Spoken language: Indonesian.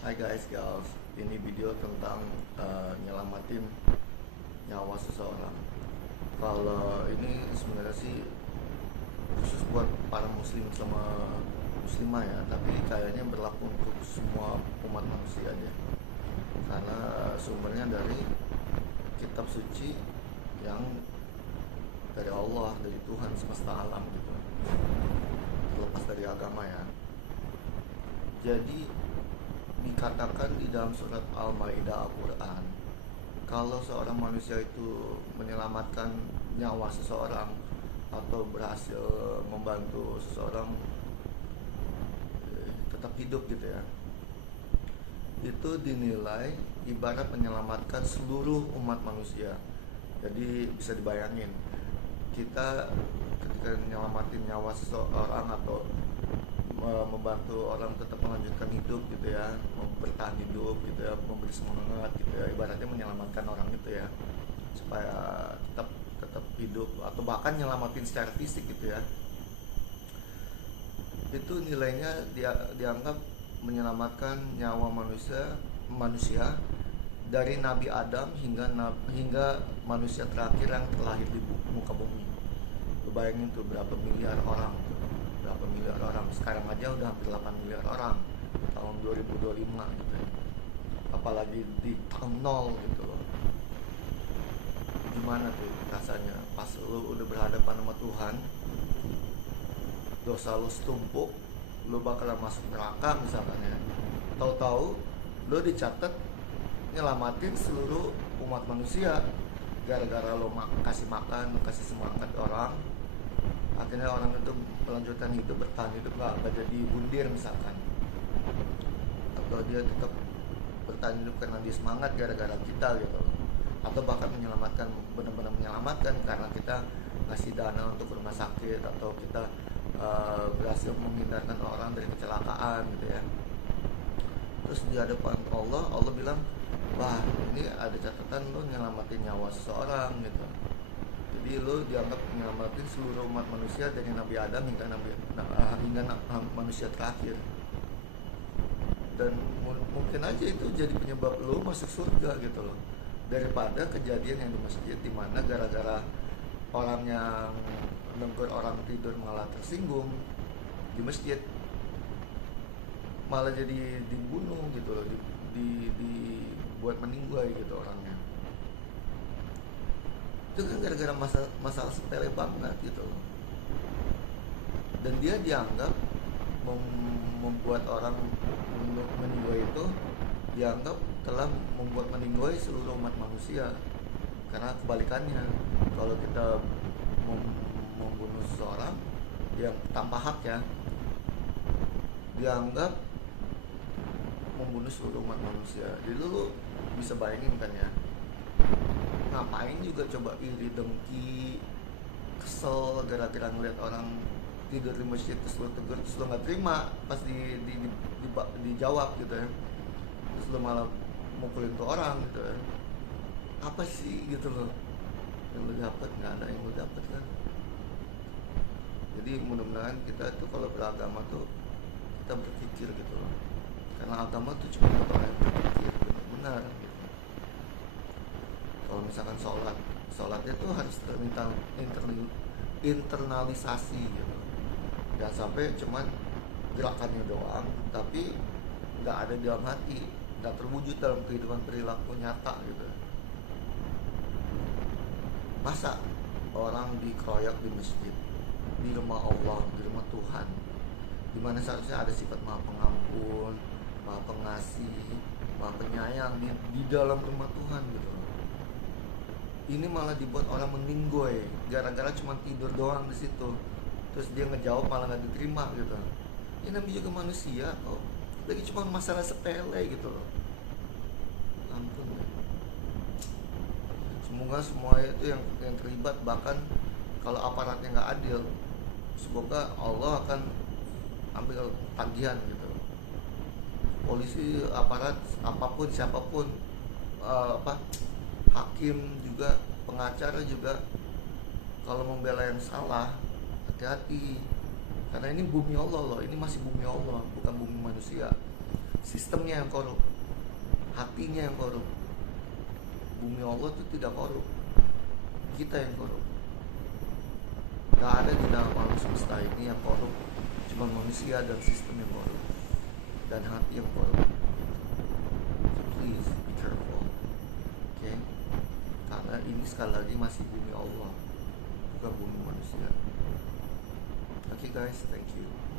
Hai guys, ini video tentang nyelamatin nyawa seseorang. Kalau ini sebenarnya sih khusus buat para muslim sama muslimah ya, tapi kayaknya berlaku untuk semua umat manusia aja. Karena sumbernya dari kitab suci yang dari Allah, dari Tuhan semesta alam gitu. Terlepas dari agama ya. Jadi dikatakan di dalam surat Al-Maidah Al-Quran, kalau seorang manusia itu menyelamatkan nyawa seseorang atau berhasil membantu seseorang tetap hidup gitu ya, itu dinilai ibarat menyelamatkan seluruh umat manusia. Jadi bisa dibayangin, kita ketika menyelamatin nyawa seseorang atau membantu orang tetap melanjutkan hidup gitu ya, bertahan hidup gitu ya, memberi semangat gitu ya, ibaratnya menyelamatkan orang gitu ya, supaya tetap tetap hidup atau bahkan nyelamatin secara fisik gitu ya, itu nilainya dianggap menyelamatkan nyawa manusia dari Nabi Adam hingga manusia terakhir yang terlahir di muka bumi. Lu bayangin tuh berapa miliar orang tuh, berapa miliar orang. Sekarang aja udah hampir 8 miliar orang tahun 2025 gitu ya. Apalagi di tahun 0 gitu loh. Gimana tuh rasanya pas lu udah berhadapan sama Tuhan, dosa lu setumpuk, lu bakalan masuk neraka misalkan ya. Tahu-tahu lu dicatat nyelamatin seluruh umat manusia gara-gara lo kasih makan, kasih semangat orang, akhirnya orang itu melanjutkan hidup, bertahan hidup, gak jadi bundir misalkan, atau dia tetap bertahan hidup karena dia semangat gara-gara kita gitu, atau bahkan menyelamatkan, benar-benar menyelamatkan karena kita ngasih dana untuk rumah sakit, atau kita berhasil menghindarkan orang dari kecelakaan gitu ya. Terus di hadapan Allah bilang, wah ini ada catatan lo nyelamatin nyawa seseorang gitu. Jadi lo dianggap menyelamatin seluruh umat manusia dari Nabi Adam hingga manusia terakhir. Dan mungkin aja itu jadi penyebab lo masuk surga gitu loh, daripada kejadian yang di masjid dimana gara-gara orang yang negur orang tidur malah tersinggung di masjid, malah jadi dibunuh gitu loh, dibuat meninggal gitu orangnya. Itu kan gara-gara masalah sepele banget gitu loh. Dan dia dianggap membuat orang meninggal itu, dianggap telah membuat meninggal seluruh umat manusia. Karena kebalikannya, kalau kita membunuh seseorang yang tanpa hak ya, dianggap membunuh seluruh umat manusia. Jadi lu bisa bayangin kan ya, ngapain juga coba iri dengki, kesel gara-gara ngeliat orang tidur di masjid, terus lu tegur, terus lu nggak terima pas dijawab gitu ya, terus lu malah mukulin tuh orang gitu ya. Apa sih gitu loh yang lu dapet? Nggak ada yang lu dapet kan. Jadi mudah-mudahan kita tuh kalau beragama tuh kita berpikir gitu loh, karena agama tuh cuma buat orang yang berpikir benar-benar gitu. Kalau misalkan sholatnya tuh harus internalisasi gitu, jangan sampai cuman gerakannya doang tapi nggak ada di dalam hati, nggak terwujud dalam kehidupan perilaku nyata gitu. Masa orang dikeroyok di masjid, di rumah Allah, di rumah Tuhan, dimana seharusnya ada sifat maha pengampun, maha pengasih, maha penyayang di dalam rumah Tuhan gitu. Ini malah dibuat orang meninggoy gara-gara cuma tidur doang di situ, terus dia ngejawab malah nggak diterima gitu. Ini namanya juga manusia kok, lagi cuma masalah sepele gitu loh. Ampun ya. Semoga semua itu yang terlibat, bahkan kalau aparatnya nggak adil, semoga Allah akan ambil tagihan gitu. Polisi, aparat, apapun, siapapun, hakim juga, pengacara juga, kalau membela yang salah, hati-hati. Karena ini bumi Allah loh, ini masih bumi Allah, bukan bumi manusia. Sistem sistemnya yang korup, hatinya yang korup. Bumi Allah itu tidak korup, kita yang korup. Gak ada di dalam alam semesta ini yang korup, cuma manusia dan sistem yang korup dan hati yang korup. So please be careful, okay? Karena ini sekali lagi masih bumi Allah, bukan bumi manusia. Okay guys, thank you.